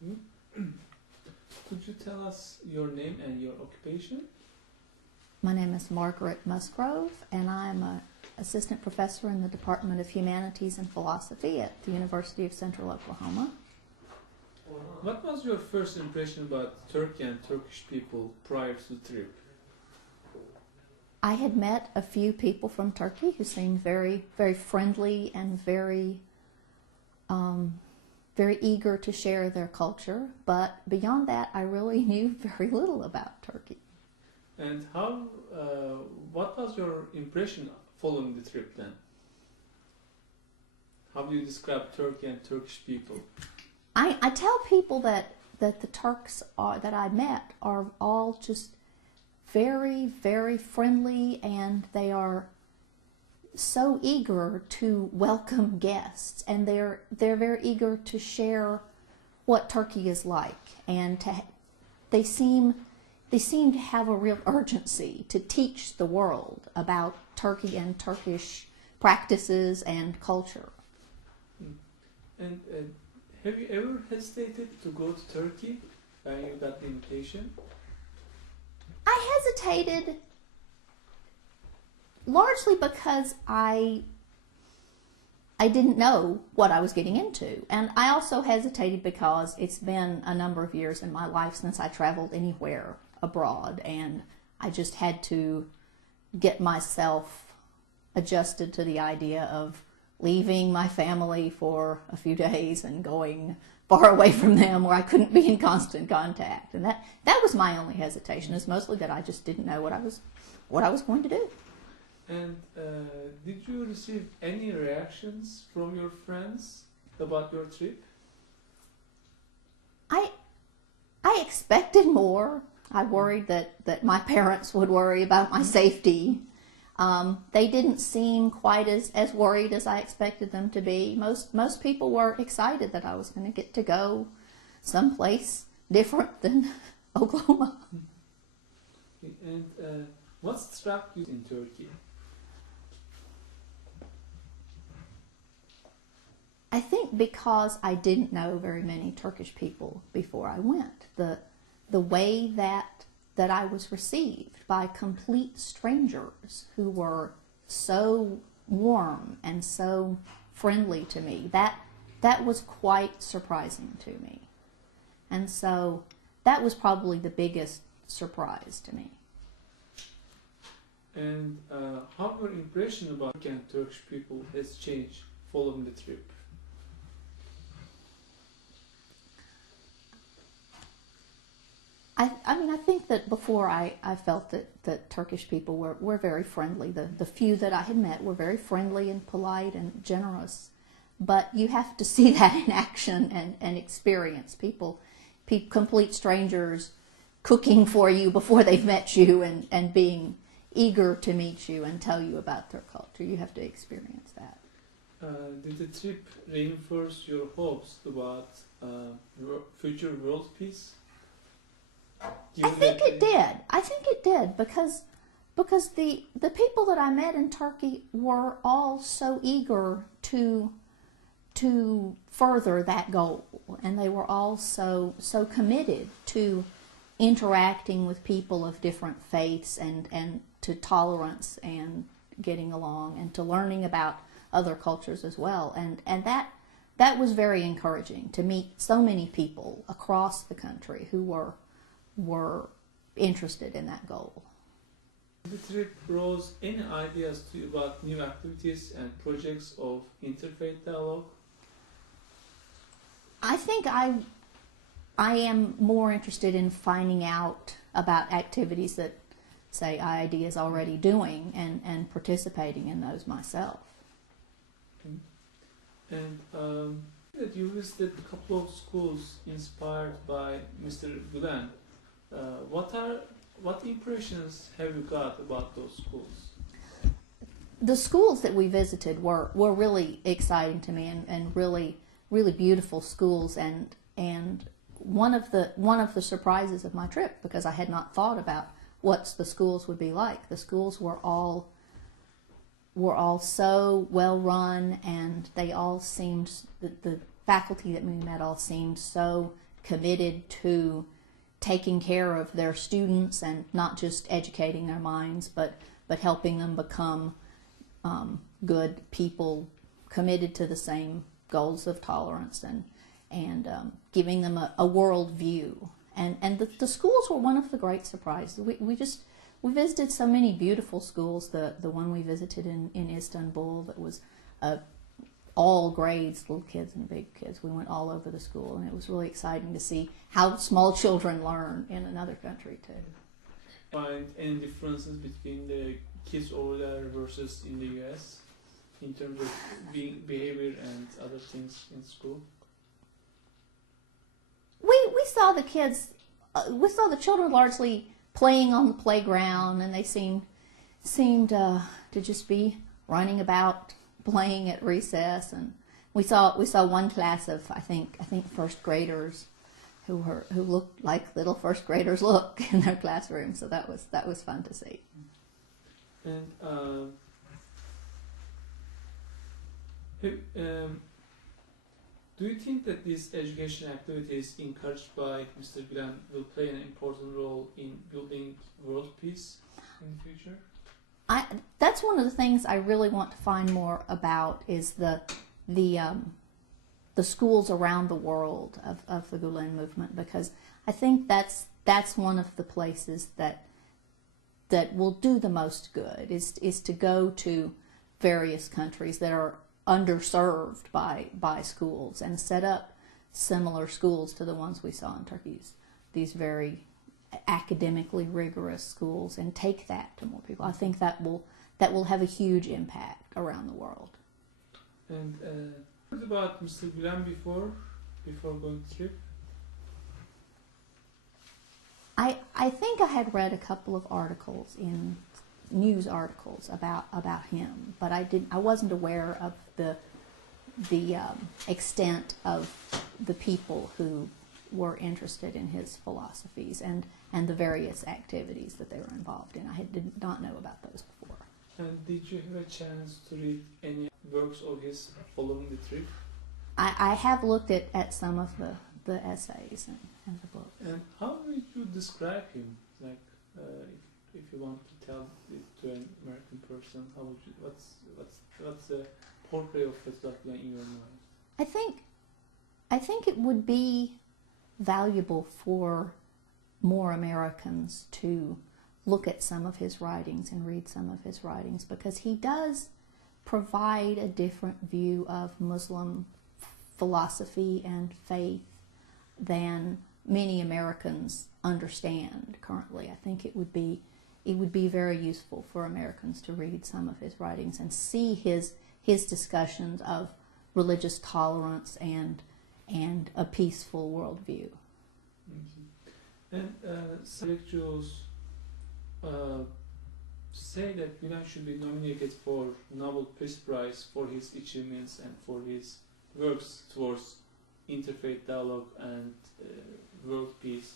Could you tell us your name and your occupation? My name is Margaret Musgrove, and I'm an assistant professor in the Department of Humanities and Philosophy at the University of Central Oklahoma. What was your first impression about Turkey and Turkish people prior to the trip? I had met a few people from Turkey who seemed very, very friendly and very eager to share their culture, but beyond that, I really knew very little about Turkey. And what was your impression following the trip then? How do you describe Turkey and Turkish people? I tell people that the Turks that I met are all just very, very friendly, and they are so eager to welcome guests, and they're very eager to share what Turkey is like, and they seem to have a real urgency to teach the world about Turkey and Turkish practices and culture. And have you ever hesitated to go to Turkey when you got the invitation? I hesitated largely because I didn't know what I was getting into. And I also hesitated because it's been a number of years in my life since I traveled anywhere abroad, and I just had to get myself adjusted to the idea of leaving my family for a few days and going far away from them where I couldn't be in constant contact. And that was my only hesitation. It's mostly that I just didn't know what I was going to do. And did you receive any reactions from your friends about your trip? I expected more. I worried that my parents would worry about my safety. They didn't seem quite as worried as I expected them to be. Most people were excited that I was going to get to go someplace different than Oklahoma. And what struck you in Turkey? I think because I didn't know very many Turkish people before I went, the way that I was received by complete strangers who were so warm and so friendly to me, that was quite surprising to me. And so that was probably the biggest surprise to me. And how your impression about Turkey and Turkish people has changed following the trip? I think that before I felt that Turkish people were very friendly. The few that I had met were very friendly and polite and generous. But you have to see that in action and experience. People, complete strangers, cooking for you before they've met you and being eager to meet you and tell you about their culture. You have to experience that. Did the trip reinforce your hopes about future world peace? I think it did because the people that I met in Turkey were all so eager to further that goal, and they were all so committed to interacting with people of different faiths and to tolerance and getting along and to learning about other cultures as well, and that was very encouraging to meet so many people across the country who were interested in that goal. Did the trip rose any ideas to you about new activities and projects of interfaith dialogue? I think I am more interested in finding out about activities that, say, IID is already doing and participating in those myself. And that you visited a couple of schools inspired by Mr. Gulen. What impressions have you got about those schools? The schools that we visited were really exciting to me and really beautiful schools, and one of the surprises of my trip, because I had not thought about what the schools would be like. The schools were all so well run, and they all seemed, the faculty that we met all seemed so committed to taking care of their students and not just educating their minds, but helping them become good people committed to the same goals of tolerance and giving them a world view. And the schools were one of the great surprises. We visited so many beautiful schools. The one we visited in Istanbul that was all grades, little kids and big kids. We went all over the school, and it was really exciting to see how small children learn in another country too. Find any differences between the kids over there versus in the U.S. in terms of behavior and other things in school? We saw the kids, we saw the children largely playing on the playground, and they seemed to just be running about, playing at recess. And we saw one class of I think first graders who looked like little first graders look in their classroom. So that was fun to see. And do you think that these education activities encouraged by Mr. Gulen will play an important role in building world peace in the future? That's one of the things I really want to find more about is the schools around the world of the Gulen Movement, because I think that's one of the places that will do the most good is to go to various countries that are underserved by schools and set up similar schools to the ones we saw in Turkey, these very academically rigorous schools, and take that to more people. I think that will have a huge impact around the world. And what about Mr. Gulen before going to trip? I think I had read a couple of articles news articles about him, but I wasn't aware of the extent of the people who were interested in his philosophies and the various activities that they were involved in. I did not know about those before. And did you have a chance to read any works of his following the trip? I have looked at some of the essays and the books. And how would you describe him? Like, if you want to tell it to an American person, how would you? What's the portrait of Fethullah Gulen in your mind? I think it would be valuable for more Americans to look at some of his writings and read some of his writings, because he does provide a different view of Muslim philosophy and faith than many Americans understand currently. I think it would be very useful for Americans to read some of his writings and see his discussions of religious tolerance and a peaceful worldview. And some intellectuals say that Gulen should be nominated for Nobel Peace Prize for his achievements and for his works towards interfaith dialogue and world peace.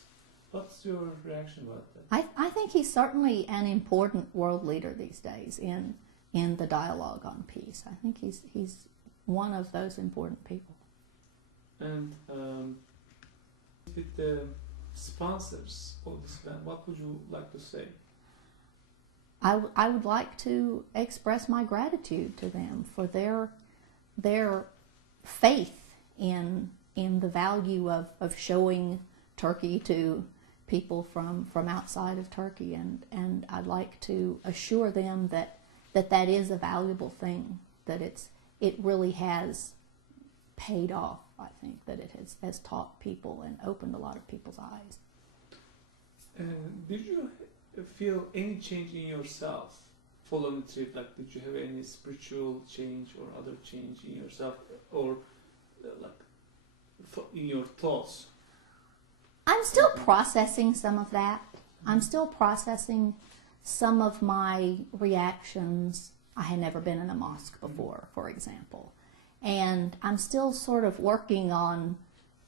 What's your reaction about that? I think he's certainly an important world leader these days in the dialogue on peace. I think he's one of those important people. And with the sponsors of this event, what would you like to say? I would like to express my gratitude to them for their faith in the value of showing Turkey to people from outside of Turkey, and I'd like to assure them that is a valuable thing, that it really has paid off. I think that it has taught people and opened a lot of people's eyes. Did you feel any change in yourself following the trip? Like, did you have any spiritual change or other change in yourself, or in your thoughts? I'm still processing some of that. I'm still processing some of my reactions. I had never been in a mosque before, for example. And I'm still sort of working on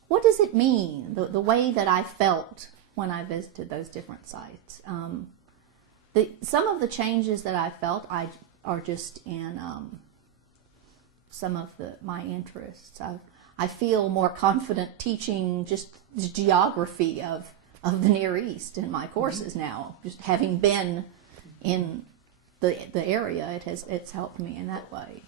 what does it mean, the way that I felt when I visited those different sites. Some of the changes that I felt are just in some of my interests. I feel more confident teaching just the geography of the Near East in my courses now. Just having been in the area, it's helped me in that way.